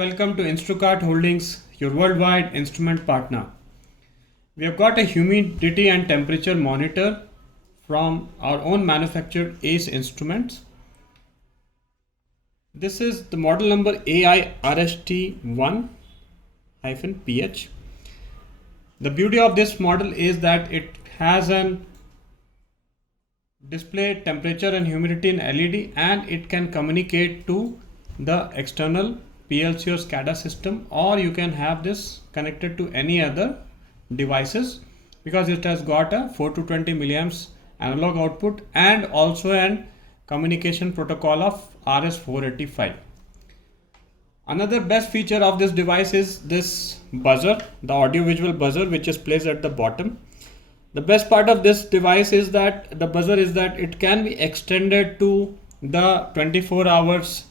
welcome to Instrucart Holdings, your worldwide instrument partner. We have got a humidity and temperature monitor from our own manufactured ACE Instruments. This is the model number AIRST1-PH. The beauty of this model is that it has an display temperature and humidity in LED, and it can communicate to the external PLC or SCADA system, or you can have this connected to any other devices because it has got a 4 to 20 milliamps analog output and also an communication protocol of RS485. Another best feature of this device is this buzzer, the audio visual buzzer, which is placed at the bottom. The best part of this device is that the buzzer is that it can be extended to the 24 hours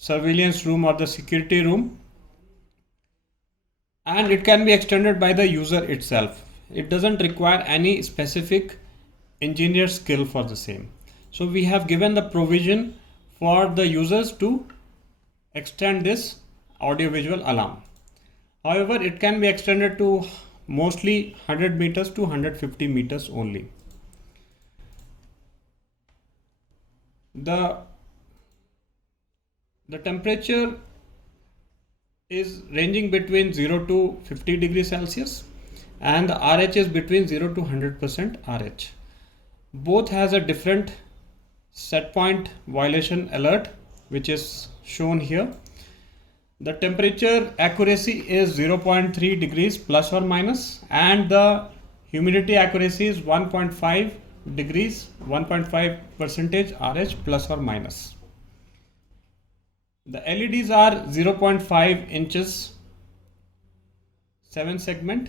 surveillance room or the security room, and it can be extended by the user itself. It doesn't require any specific engineer skill for the same. So we have given the provision for the users to extend this audio visual alarm. However, it can be extended to mostly 100 meters to 150 meters only. The temperature is ranging between 0 to 50 degrees Celsius, and the RH is between 0 to 100% RH. Both has a different set point violation alert, which is shown here. The temperature accuracy is 0.3 degrees plus or minus, and the humidity accuracy is 1.5 degrees, 1.5% RH plus or minus. The LEDs are 0.5 inches 7 segment.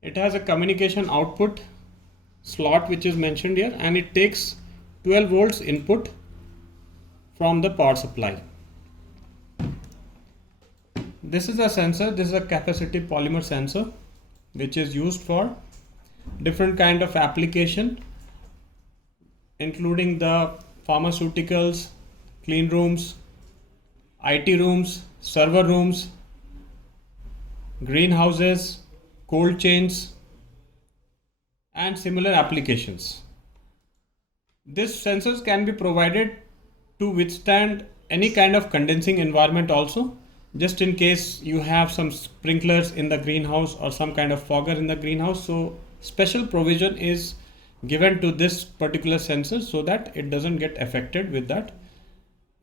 It has a communication output slot which is mentioned here, and it takes 12 volts input from the power supply. This is a sensor. This is a capacitive polymer sensor which is used for different kind of application, including the pharmaceuticals, clean rooms, IT rooms, server rooms, greenhouses, cold chains, and similar applications. These sensors can be provided to withstand any kind of condensing environment also, just in case you have some sprinklers in the greenhouse or some kind of fogger in the greenhouse. So special provision is given to this particular sensor so that it doesn't get affected with that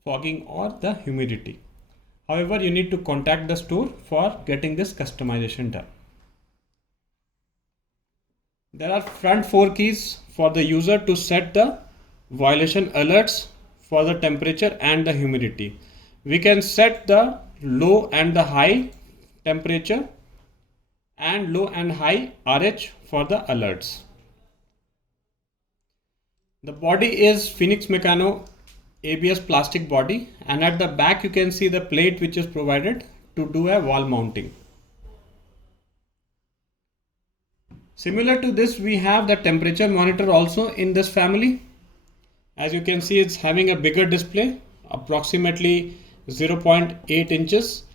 fogging or the humidity. However, you need to contact the store for getting this customization done. There are front 4 keys for the user to set the violation alerts for the temperature and the humidity. We can set the low and the high temperature and low and high RH for the alerts. The body is Phoenix Mecano ABS plastic body, and at the back you can see the plate which is provided to do a wall mounting. Similar to this, we have the temperature monitor also in this family. As you can see, it's having a bigger display, approximately 0.8 inches,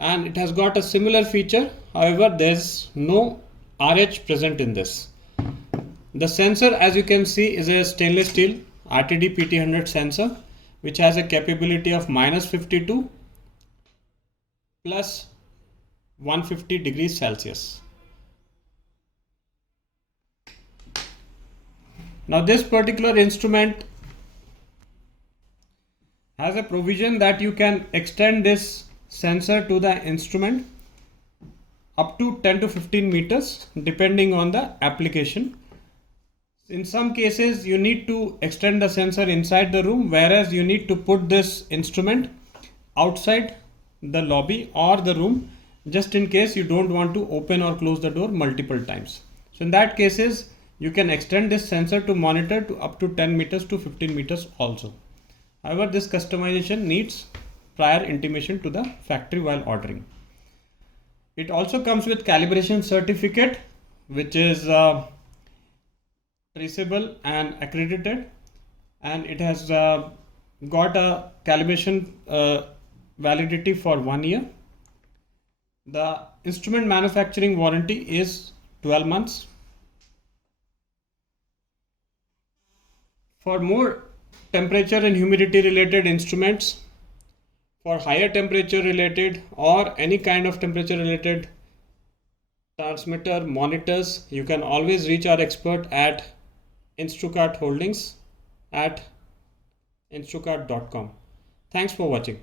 and it has got a similar feature. However, there's no RH present in this. The sensor, as you can see, is a stainless steel RTD PT100 sensor, which has a capability of -52 plus 150 degrees Celsius. Now this particular instrument has a provision that you can extend this sensor to the instrument up to 10 to 15 meters depending on the application. In some cases you need to extend the sensor inside the room, whereas you need to put this instrument outside the lobby or the room, just in case you don't want to open or close the door multiple times. So in that cases you can extend this sensor to monitor to up to 10 meters to 15 meters also. However, this customization needs prior intimation to the factory while ordering. It also comes with calibration certificate, which is traceable and accredited, and it has got a calibration validity for 1 year. The instrument manufacturing warranty is 12 months. For more temperature and humidity related instruments, for higher temperature related or any kind of temperature related transmitter monitors, you can always reach our expert at Instrucart Holdings at instrucart.com. Thanks for watching.